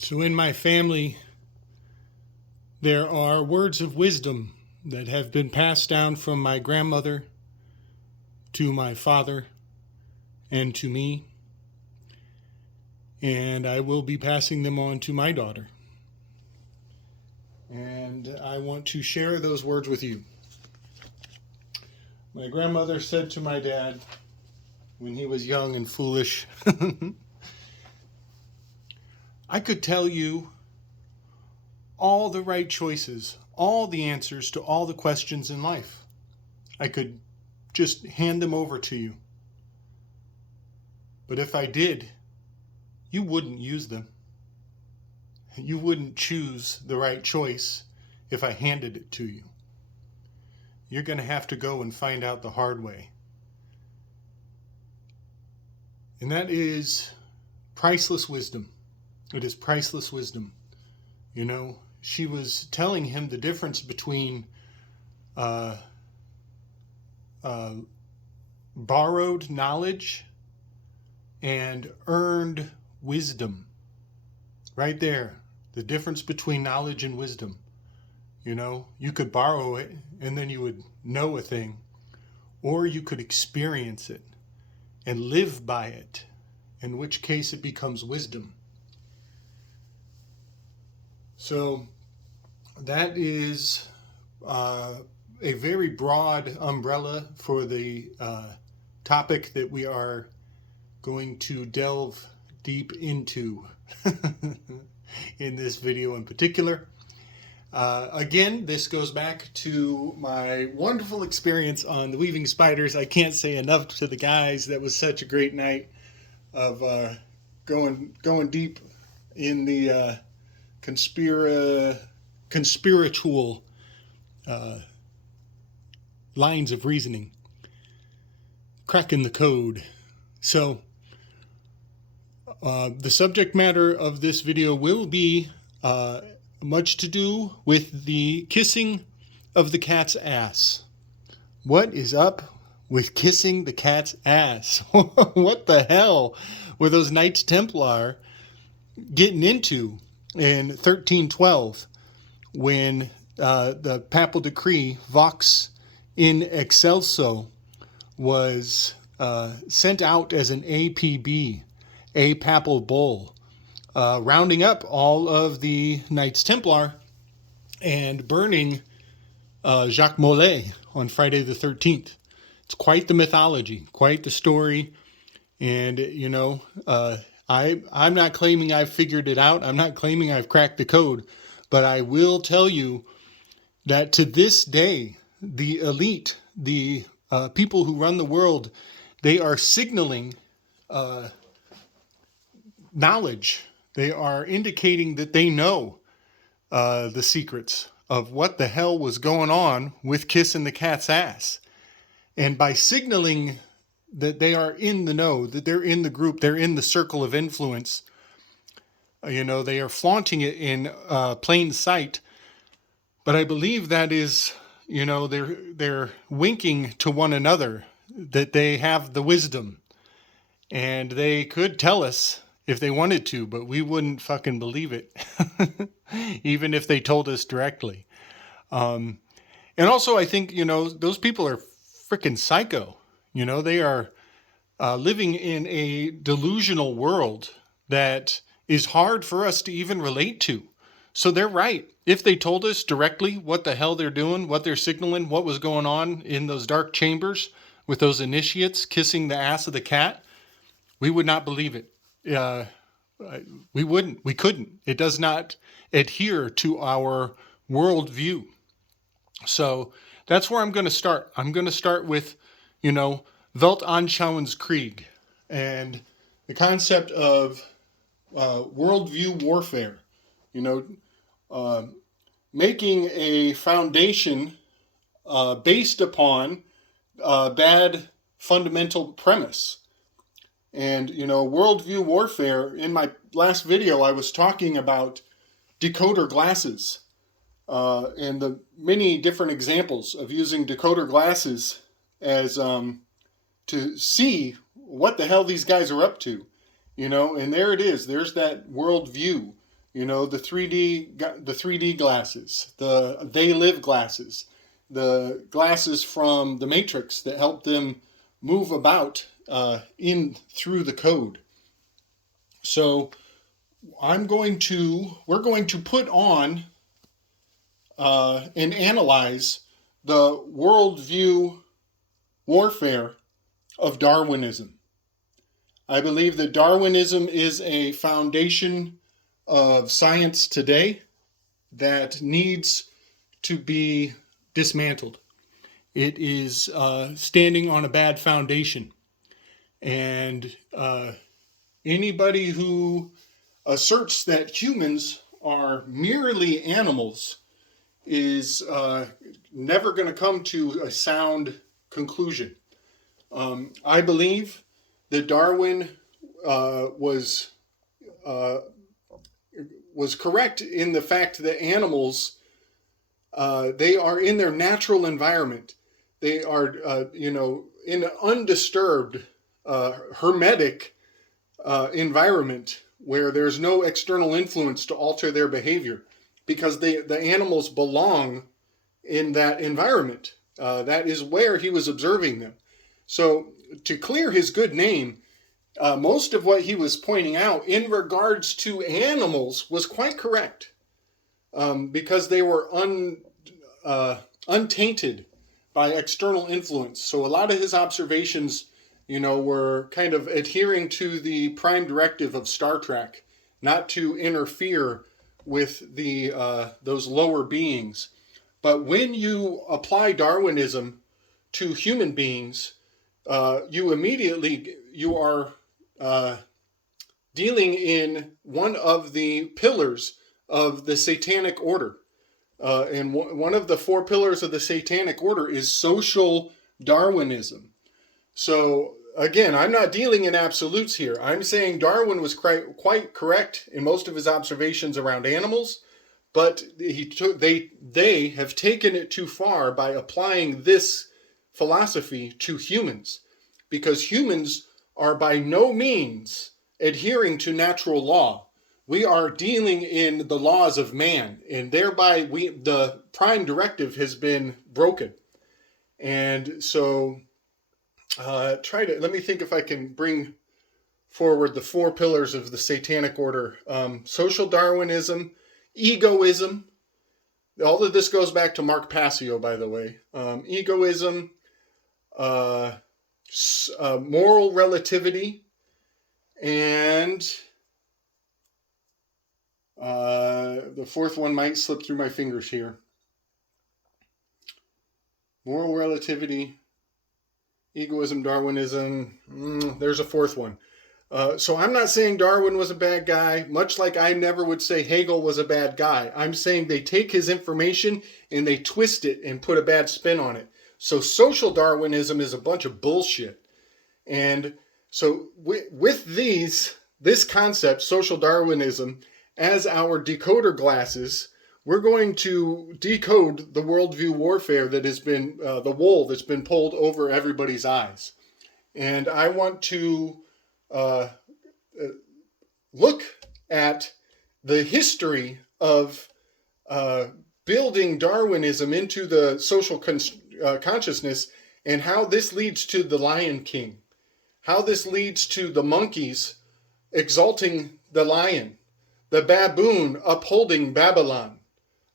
So in my family, there are words of wisdom that have been passed down from my grandmother to my father and to me, and I will be passing them on to my daughter. And I want to share those words with you. My grandmother said to my dad when he was young and foolish, I could tell you all the right choices, all the answers to all the questions in life. I could just hand them over to you. But if I did, you wouldn't use them. You wouldn't choose the right choice if I handed it to you. You're going to have to go and find out the hard way. And that is priceless wisdom. It is priceless wisdom. You know, she was telling him the difference between borrowed knowledge and earned wisdom. Right there, the difference between knowledge and wisdom. You know, you could borrow it and then you would know a thing, or you could experience it and live by it, in which case it becomes wisdom. So that is a very broad umbrella for the topic that we are going to delve deep into in this video in particular. Again, this goes back to my wonderful experience on the Weaving Spiders. I can't say enough to the guys. That was such a great night of going deep in the conspiritual lines of reasoning, cracking the code. So the subject matter of this video will be much to do with the kissing of the cat's ass. What is up with kissing the cat's ass? What the hell were those Knights Templar getting into in 1312 when the papal decree Vox in Excelso was sent out as an APB, a papal bull, rounding up all of the Knights Templar and burning Jacques Molay on Friday the 13th. It's quite the mythology, quite the story. And, you know, I'm not claiming I've figured it out. I'm not claiming I've cracked the code. But I will tell you that to this day, the elite, the people who run the world, they are signaling knowledge. They are indicating that they know the secrets of what the hell was going on with kissing the cat's ass. And by signaling that they are in the know, that they're in the group, they're in the circle of influence, you know, they are flaunting it in plain sight. But I believe that is, you know, they're winking to one another that they have the wisdom. And they could tell us if they wanted to, but we wouldn't fucking believe it, even if they told us directly. And also, I think, you know, those people are freaking psycho. You know, they are living in a delusional world that is hard for us to even relate to. So they're right. If they told us directly what the hell they're doing, what they're signaling, what was going on in those dark chambers with those initiates kissing the ass of the cat, we would not believe it. We wouldn't. We couldn't. It does not adhere to our worldview. So that's where I'm going to start. I'm going to start with, you know, Weltanschauungskrieg and the concept of worldview warfare. You know, making a foundation based upon a bad fundamental premise. And, you know, worldview warfare, in my last video, I was talking about decoder glasses and the many different examples of using decoder glasses as to see what the hell these guys are up to, you know, and there it is. There's that worldview The 3D glasses, the They Live glasses, the glasses from the Matrix that help them move about in through the code. So we're going to put on and analyze the worldview warfare of Darwinism. I believe that Darwinism is a foundation of science today that needs to be dismantled. It is standing on a bad foundation. And anybody who asserts that humans are merely animals is never going to come to a sound conclusion. I believe that Darwin was correct in the fact that animals, they are in their natural environment. They are, in an undisturbed, hermetic environment where there's no external influence to alter their behavior, because the animals belong in that environment. That is where he was observing them. So to clear his good name, most of what he was pointing out in regards to animals was quite correct, because they were untainted by external influence. So a lot of his observations, were kind of adhering to the prime directive of Star Trek, not to interfere with those lower beings. But when you apply Darwinism to human beings, you are dealing in one of the pillars of the Satanic order. And one of the 4 pillars of the Satanic order is social Darwinism. So again, I'm not dealing in absolutes here. I'm saying Darwin was quite correct in most of his observations around animals, but they have taken it too far by applying this philosophy to humans, because humans are by no means adhering to natural law. We are dealing in the laws of man, and thereby the prime directive has been broken. And so let me think if I can bring forward the 4 pillars of the Satanic order. Social Darwinism, egoism. All of this goes back to Mark Passio, by the way. Egoism, moral relativity, and the 4th one might slip through my fingers here. Moral relativity, egoism, Darwinism. There's a 4th one. So I'm not saying Darwin was a bad guy, much like I never would say Hegel was a bad guy. I'm saying they take his information and they twist it and put a bad spin on it. So social Darwinism is a bunch of bullshit. And so with this concept, social Darwinism, as our decoder glasses, we're going to decode the worldview warfare that has been, the wool that's been pulled over everybody's eyes. And I want to look at the history of building Darwinism into the social consciousness, and how this leads to the Lion King, how this leads to the monkeys exalting the lion, the baboon upholding Babylon.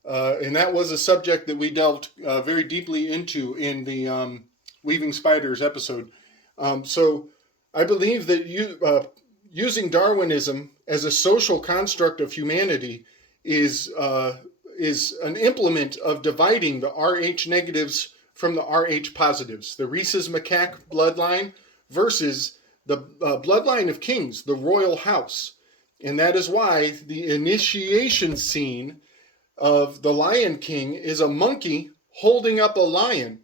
And that was a subject that we delved very deeply into in the Weaving Spiders episode. So I believe that using Darwinism as a social construct of humanity is an implement of dividing the Rh negatives from the Rh positives, the rhesus macaque bloodline versus the bloodline of kings, the royal house. And that is why the initiation scene of the Lion King is a monkey holding up a lion,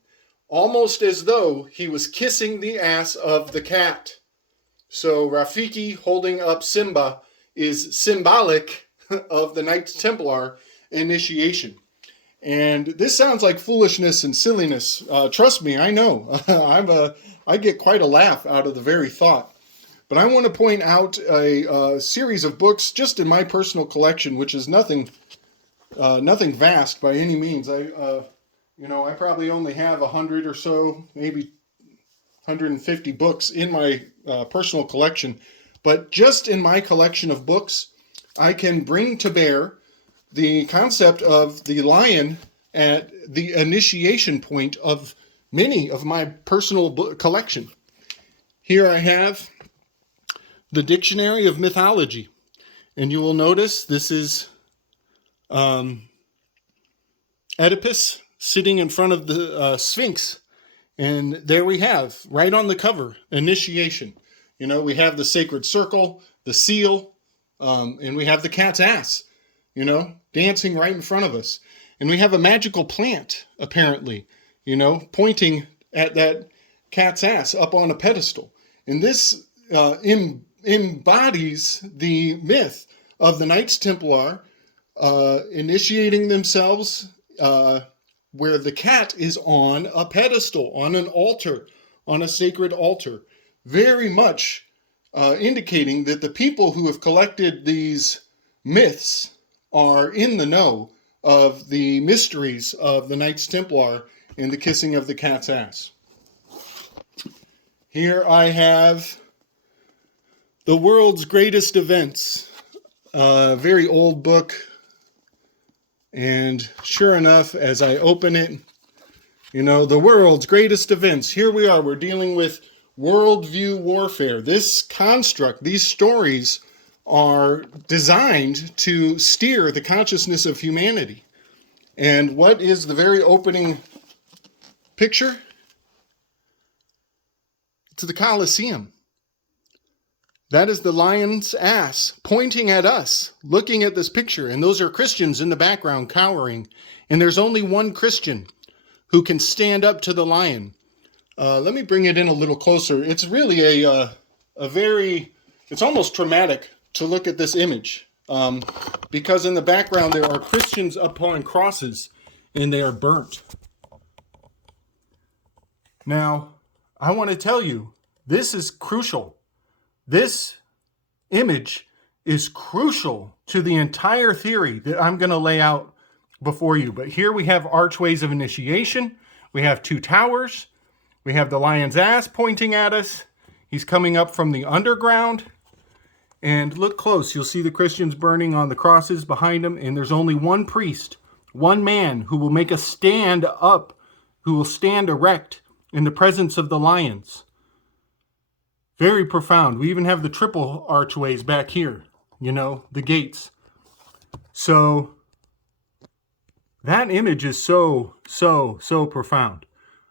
almost as though he was kissing the ass of the cat. So Rafiki holding up Simba is symbolic of the Knights Templar initiation. And this sounds like foolishness and silliness. Trust me, I know. I get quite a laugh out of the very thought. But I want to point out a series of books just in my personal collection, which is nothing vast by any means. I probably only have 100 or so, maybe 150 books in my personal collection. But just in my collection of books, I can bring to bear the concept of the lion at the initiation point of many of my personal collection. Here I have the Dictionary of Mythology, and you will notice this is Oedipus sitting in front of the Sphinx, and there we have, right on the cover, initiation. We have the sacred circle, the seal, and we have the cat's ass, dancing right in front of us. And we have a magical plant, apparently, pointing at that cat's ass up on a pedestal. And this embodies the myth of the Knights Templar initiating themselves where the cat is on a pedestal, on an altar, on a sacred altar. Very much indicating that the people who have collected these myths are in the know of the mysteries of the Knights Templar and the kissing of the cat's ass. Here I have The World's Greatest Events, a very old book. And sure enough, as I open it, The World's Greatest Events. Here we are. We're dealing with worldview warfare. This construct, these stories are designed to steer the consciousness of humanity. And what is the very opening picture? It's the Colosseum. That is the lion's ass pointing at us, looking at this picture. And those are Christians in the background cowering. And there's only one Christian who can stand up to the lion. Let me bring it in a little closer. It's really it's almost traumatic to look at this image. Because in the background there are Christians upon crosses and they are burnt. Now, I want to tell you, this is crucial. This image is crucial to the entire theory that I'm going to lay out before you. But here we have archways of initiation. We have two towers. We have the lion's ass pointing at us. He's coming up from the underground. And look close. You'll see the Christians burning on the crosses behind him. And there's only one priest, one man who will make a stand up, who will stand erect in the presence of the lions. Very profound. We even have the triple archways back here, the gates. So that image is so profound.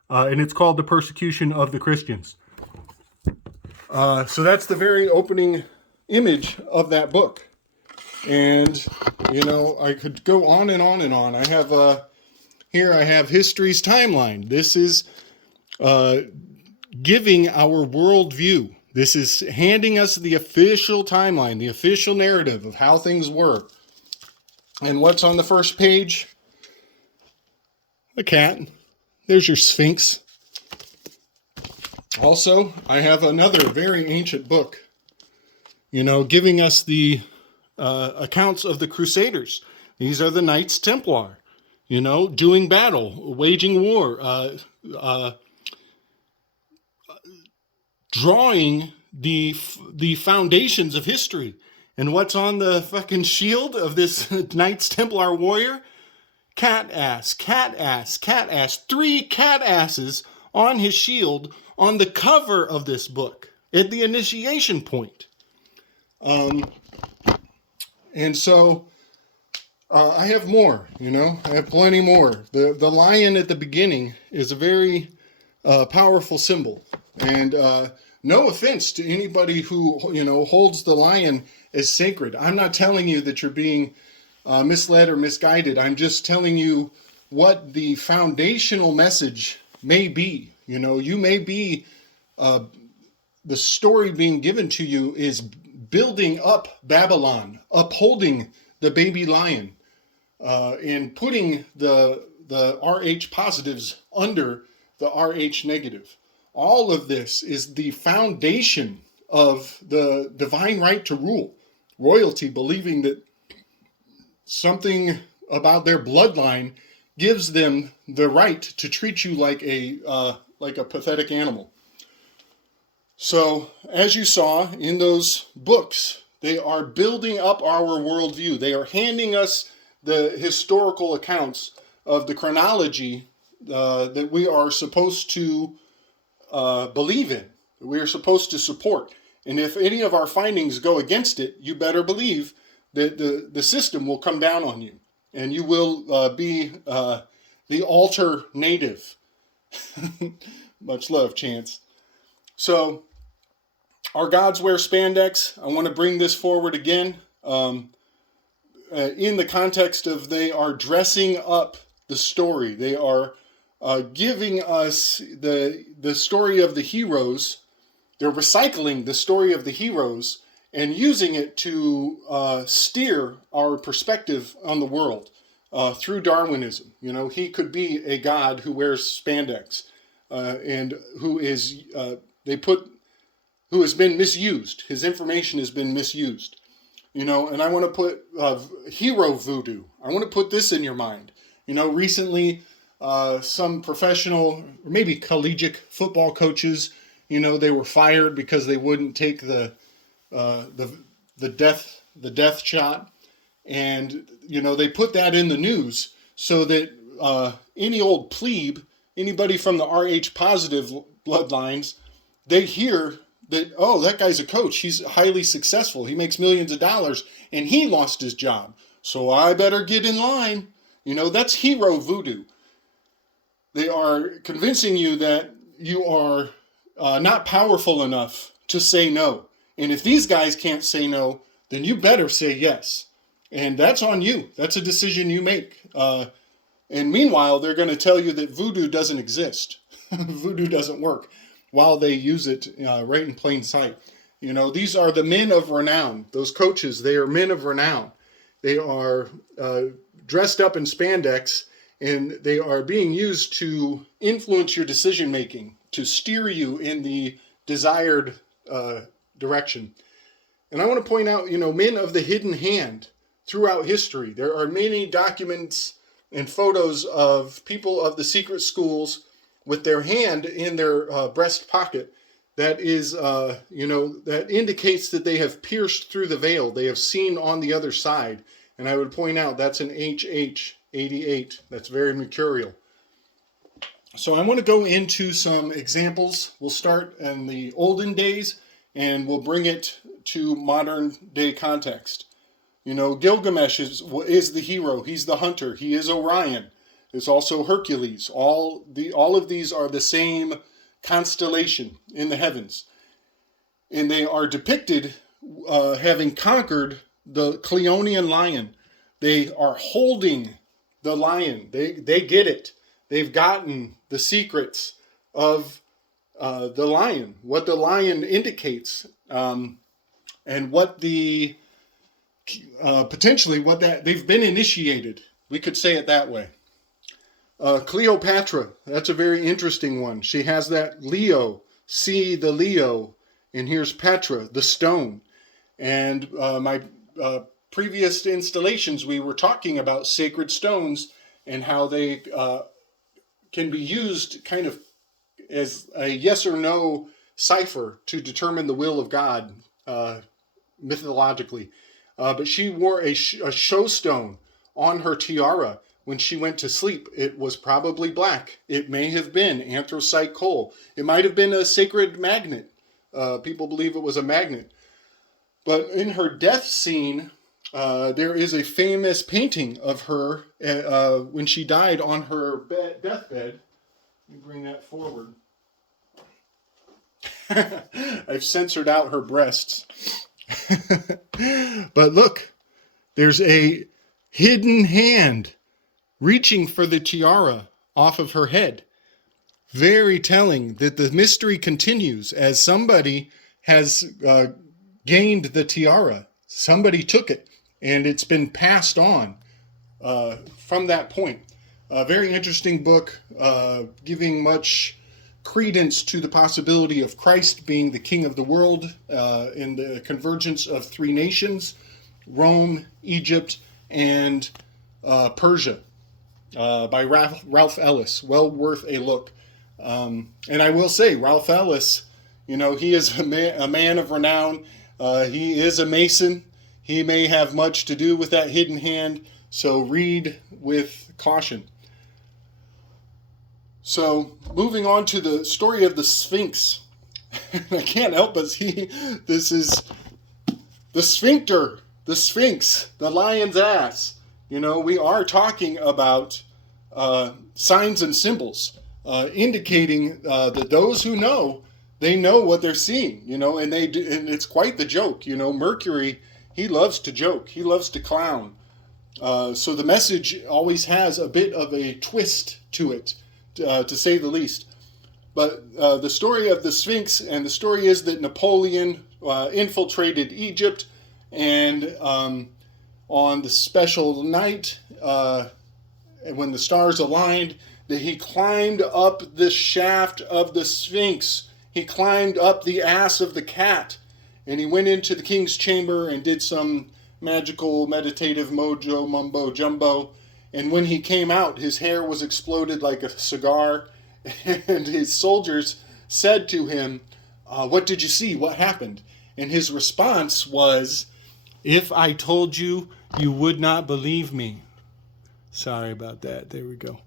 And it's called The Persecution of the Christians. So that's the very opening image of that book. And, I could go on and on and on. I have here I have history's timeline. This is giving our worldview. This is handing us the official timeline, the official narrative of how things were. And what's on the first page? A cat. There's your Sphinx. Also, I have another very ancient book, giving us the accounts of the Crusaders. These are the Knights Templar, doing battle, waging war, drawing the foundations of history. And what's on the fucking shield of this Knights Templar warrior? Cat ass, cat ass, cat ass. 3 cat asses on his shield on the cover of this book at the initiation point. And so I have more, I have plenty more. The lion at the beginning is a very powerful symbol. And no offense to anybody who, holds the lion as sacred. I'm not telling you that you're being misled or misguided. I'm just telling you what the foundational message may be. You may be, the story being given to you is building up Babylon, upholding the baby lion, and putting the RH positives under the RH negative. All of this is the foundation of the divine right to rule. Royalty believing that something about their bloodline gives them the right to treat you like a pathetic animal. So, as you saw in those books, they are building up our worldview. They are handing us the historical accounts of the chronology that we are supposed to believe in, that we are supposed to support. And if any of our findings go against it, you better believe that the system will come down on you, and you will be the alternative. Much love, Chance. So, our gods wear spandex. I want to bring this forward again in the context of they are dressing up the story. They are giving us the story of the heroes. They're recycling the story of the heroes and using it to steer our perspective on the world through Darwinism. You know, he could be a god who wears spandex and who has been misused. His information has been misused. You know, and I want to put hero voodoo. I want to put this in your mind. You know, recently some professional, or maybe collegiate football coaches, you know, they were fired because they wouldn't take the death shot, and you know, they put that in the news so that any old plebe, anybody from the Rh positive bloodlines, they hear that, oh, that guy's a coach, he's highly successful, he makes millions of dollars, and he lost his job, so I better get in line. You know, that's hero voodoo. They are convincing you that you are not powerful enough to say no. And if these guys can't say no, then you better say yes. And that's on you. That's a decision you make. And meanwhile, they're going to tell you that voodoo doesn't exist. Voodoo doesn't work, while they use it right in plain sight. You know, these are the men of renown. Those coaches, they are men of renown. They are dressed up in spandex, and they are being used to influence your decision making, to steer you in the desired direction. And I want to point out, you know, men of the hidden hand throughout history. There are many documents and photos of people of the secret schools with their hand in their breast pocket. That is, you know, that indicates that they have pierced through the veil. They have seen on the other side. And I would point out that's an HH88. That's very mercurial. So I want to go into some examples. We'll start in the olden days, and we'll bring it to modern day context. You know, Gilgamesh is the hero. He's the hunter. He is Orion. There's also Hercules. All of these are the same constellation in the heavens. And they are depicted having conquered the Cleonian lion. They are holding the lion. They get it. They've gotten the secrets of the lion, what the lion indicates, and what the potentially what that they've been initiated. We could say it that way. Cleopatra, that's a very interesting one. She has that Leo, see the Leo, and here's Petra, the stone. And my previous installations, we were talking about sacred stones and how they can be used kind of as a yes or no cipher to determine the will of God mythologically. But she wore a show stone on her tiara when she went to sleep. It was probably black. It may have been anthracite coal. It might have been a sacred magnet. People believe it was a magnet. But in her death scene, there is a famous painting of her when she died on her deathbed. Let me bring that forward. I've censored out her breasts. But look, there's a hidden hand reaching for the tiara off of her head. Very telling that the mystery continues as somebody has gained the tiara. Somebody took it, and it's been passed on from that point. A very interesting book, giving much credence to the possibility of Christ being the king of the world in the convergence of three nations, Rome, Egypt, and Persia, by Ralph Ellis. Well worth a look. And I will say, Ralph Ellis, he is a man of renown. He is a Mason. He may have much to do with that hidden hand, so read with caution. So, moving on to the story of the Sphinx. I can't help but see, this is the sphincter, the Sphinx, the lion's ass. We are talking about signs and symbols, indicating that those who know, they know what they're seeing, and they do, and it's quite the joke. Mercury, he loves to joke, he loves to clown. So the message always has a bit of a twist to it, to say the least. But the story of the Sphinx, and the story is that Napoleon infiltrated Egypt, and on the special night, when the stars aligned, that he climbed up the shaft of the Sphinx. He climbed up the ass of the cat, and he went into the king's chamber and did some magical meditative mojo mumbo jumbo. And when he came out, his hair was exploded like a cigar, and his soldiers said to him, what did you see? What happened? And his response was, "If I told you, you would not believe me." Sorry about that. There we go.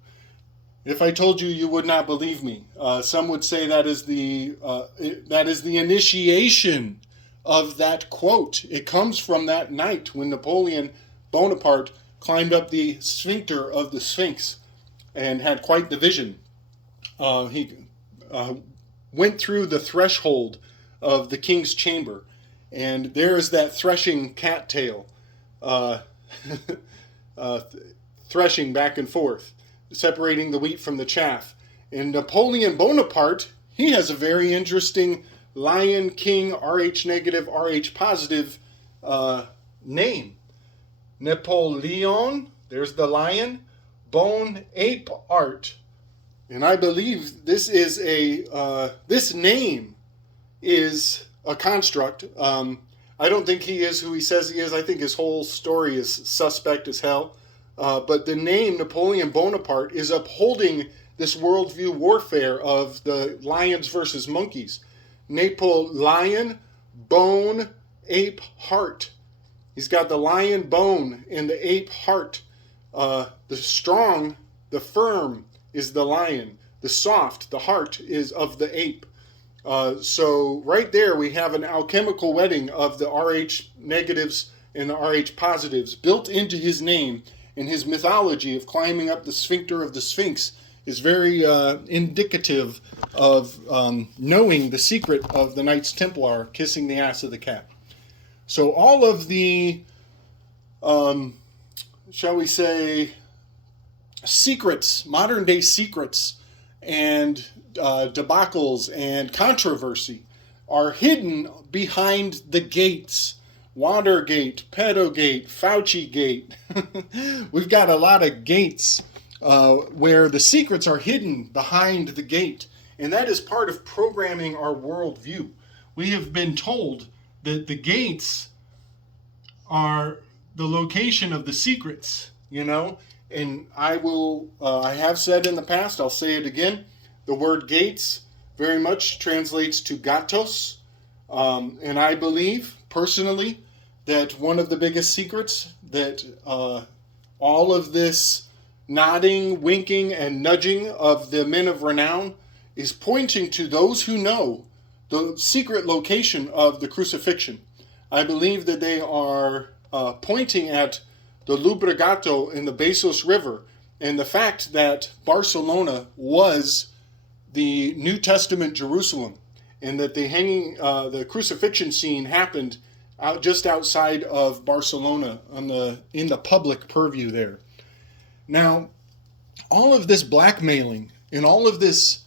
If I told you, you would not believe me. Some would say that is the initiation of that quote. It comes from that night when Napoleon Bonaparte climbed up the sphincter of the Sphinx and had quite the vision. He went through the threshold of the king's chamber, and there's that threshing cattail, threshing back and forth, separating the wheat from the chaff. And Napoleon Bonaparte, he has a very interesting Lion King RH negative, RH positive name. Napoleon, there's the lion, bone ape art. And I believe this is this name is a construct. I don't think he is who he says he is. I think his whole story is suspect as hell. But the name Napoleon Bonaparte is upholding this worldview warfare of the lions versus monkeys. Napoleon, bone, ape, heart. He's got the lion bone and the ape heart. The strong, the firm is the lion. The soft, the heart is of the ape. So right there we have an alchemical wedding of the RH negatives and the RH positives built into his name. And his mythology of climbing up the sphincter of the Sphinx is very indicative of knowing the secret of the Knights Templar kissing the ass of the cat. So all of the, shall we say, secrets, modern day secrets, and debacles and controversy are hidden behind the gates. Watergate, Pedogate, Fauci-gate. We've got a lot of gates where the secrets are hidden behind the gate. And that is part of programming our worldview. We have been told that the gates are the location of the secrets, And I have said in the past, I'll say it again, the word gates very much translates to gatos. And I believe, personally, that one of the biggest secrets that all of this nodding, winking, and nudging of the men of renown is pointing to those who know the secret location of the crucifixion. I believe that they are pointing at the Lubregato in the Bezos River and the fact that Barcelona was the New Testament Jerusalem, and that the crucifixion scene happened just outside of Barcelona in the public purview there. Now, all of this blackmailing and all of this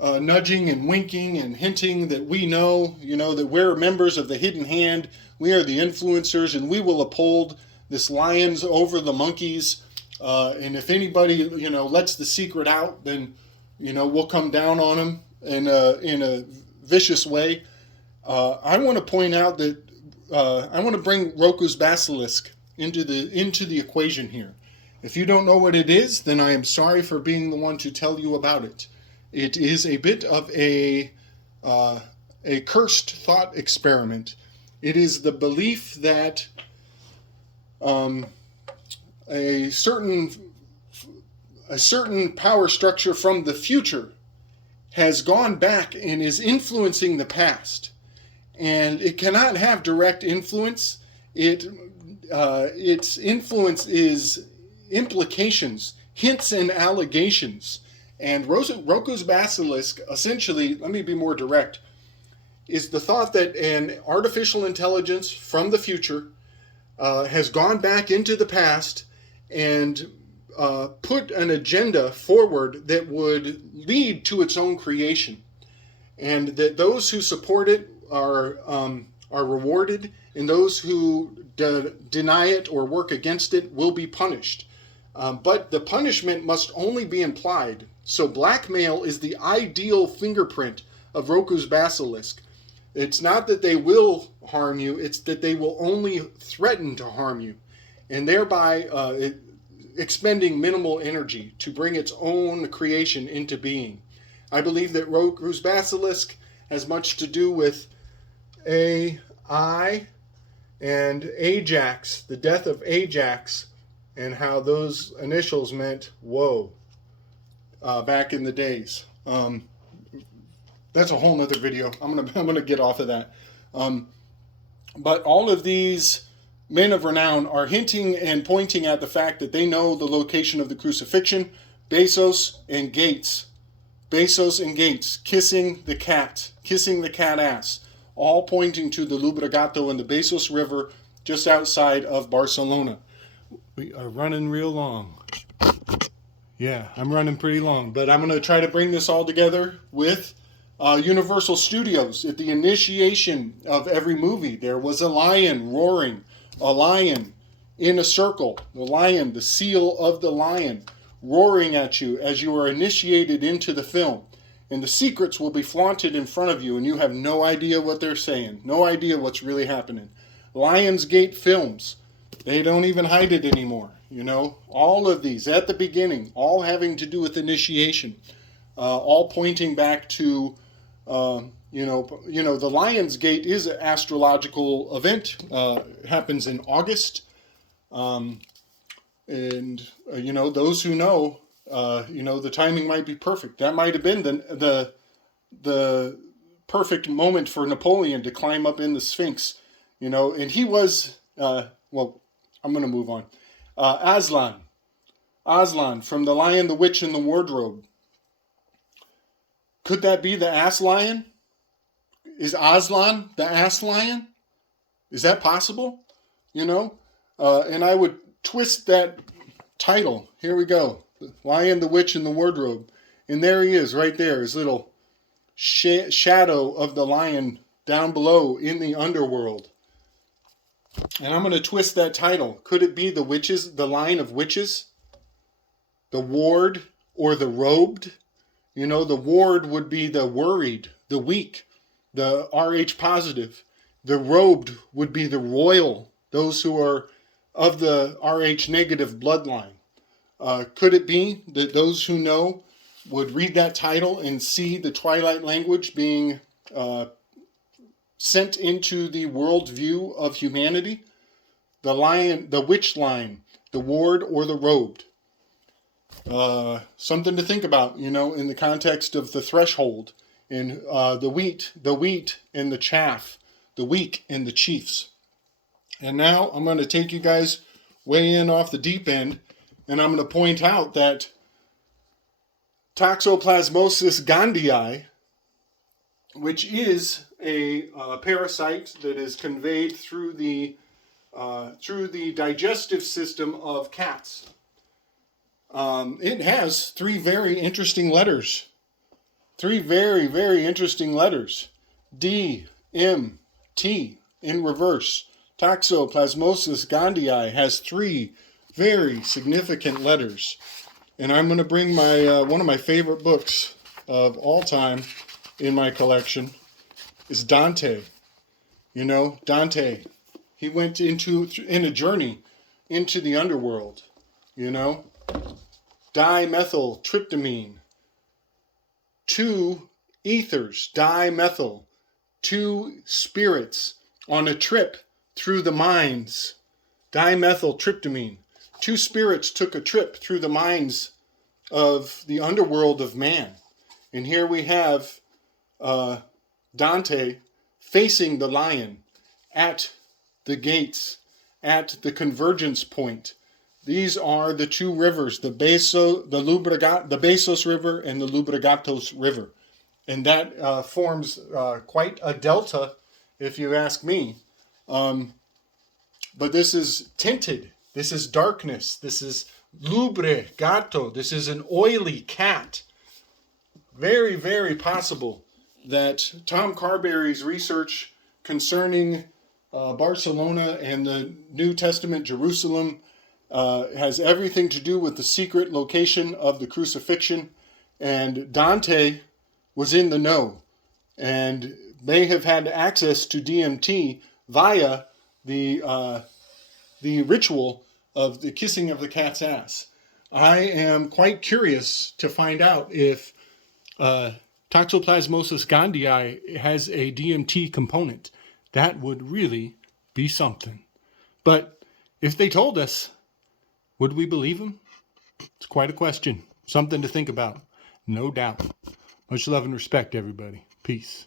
nudging and winking and hinting that we know, that we're members of the hidden hand, we are the influencers, and we will uphold this lions over the monkeys. And if anybody, lets the secret out, then, we'll come down on them. in a vicious way. I want to point out that I want to bring Roku's basilisk into the equation here. If you don't know what it is, then I am sorry for being the one to tell you about it. It is a bit of a cursed thought experiment. It is the belief that a certain power structure from the future has gone back and is influencing the past, and it cannot have direct influence. Its influence is implications, hints, and allegations. And Roku's basilisk, essentially, let me be more direct, is the thought that an artificial intelligence from the future has gone back into the past and put an agenda forward that would lead to its own creation, and that those who support it are rewarded, and those who deny it or work against it will be punished. But the punishment must only be implied. So blackmail is the ideal fingerprint of Roku's basilisk. It's not that they will harm you, it's that they will only threaten to harm you, and thereby expending minimal energy to bring its own creation into being. I believe that Roku's basilisk has much to do with AI and Ajax, the death of Ajax, and how those initials meant whoa back in the days. That's a whole nother video. I'm gonna get off of that. But all of these men of renown are hinting and pointing at the fact that they know the location of the crucifixion. Bezos and Gates kissing the cat ass, all pointing to the Llobregat and the Bezos River just outside of Barcelona. We are running real long. Yeah, I'm running pretty long, but I'm going to try to bring this all together with Universal Studios. At the initiation of every movie, there was a lion roaring, a lion in a circle, the lion, the seal of the lion, roaring at you as you are initiated into the film. And the secrets will be flaunted in front of you, and you have no idea what they're saying, no idea what's really happening. Lionsgate films, they don't even hide it anymore. You know, all of these at the beginning, all having to do with initiation, all pointing back to, the Lionsgate is an astrological event. Happens in August, those who know, the timing might be perfect. That might have been the perfect moment for Napoleon to climb up in the Sphinx, and he was, I'm going to move on. Aslan from The Lion, the Witch, and the Wardrobe. Could that be the ass lion? Is Aslan the ass lion? Is that possible? And I would twist that title. Here we go. The Lion, the Witch, and the Wardrobe. And there he is, right there, his little shadow of the lion down below in the underworld. And I'm going to twist that title. Could it be the witches, the line of witches? The ward or the robed? The ward would be the worried, the weak, the Rh positive. The robed would be the royal, those who are of the Rh negative bloodline. Could it be that those who know would read that title and see the Twilight language being sent into the worldview of humanity? The lion, the witch line, the ward, or the robed. Something to think about, in the context of the threshold, in the wheat and the chaff, the weak and the chiefs. And now I'm going to take you guys way in off the deep end, and I'm going to point out that Toxoplasmosis gondii, which is a parasite that is conveyed through the digestive system of cats. It has three very interesting letters. Three very, very interesting letters. D, M, T in reverse. Toxoplasmosis gondii has three very significant letters. And I'm going to bring my one of my favorite books of all time, in my collection is Dante. You know, Dante, he went in a journey into the underworld, you know. Dimethyltryptamine, 2 ethers, dimethyl, 2 spirits on a trip through the mines. Dimethyltryptamine, 2 spirits took a trip through the mines of the underworld of man. And here we have Dante facing the lion at the gates, at the convergence point. These are the 2 rivers, the Bessos River and the Lubregatos River. And that forms quite a delta, if you ask me. But this is tinted. This is darkness. This is Lubregato. This is an oily cat. Very, very possible that Tom Carberry's research concerning Barcelona and the New Testament Jerusalem has everything to do with the secret location of the crucifixion, and Dante was in the know and may have had access to DMT via the ritual of the kissing of the cat's ass. I am quite curious to find out if Toxoplasmosis gondii has a DMT component. That would really be something. But if they told us, would we believe them? It's quite a question. Something to think about. No doubt. Much love and respect, everybody. Peace.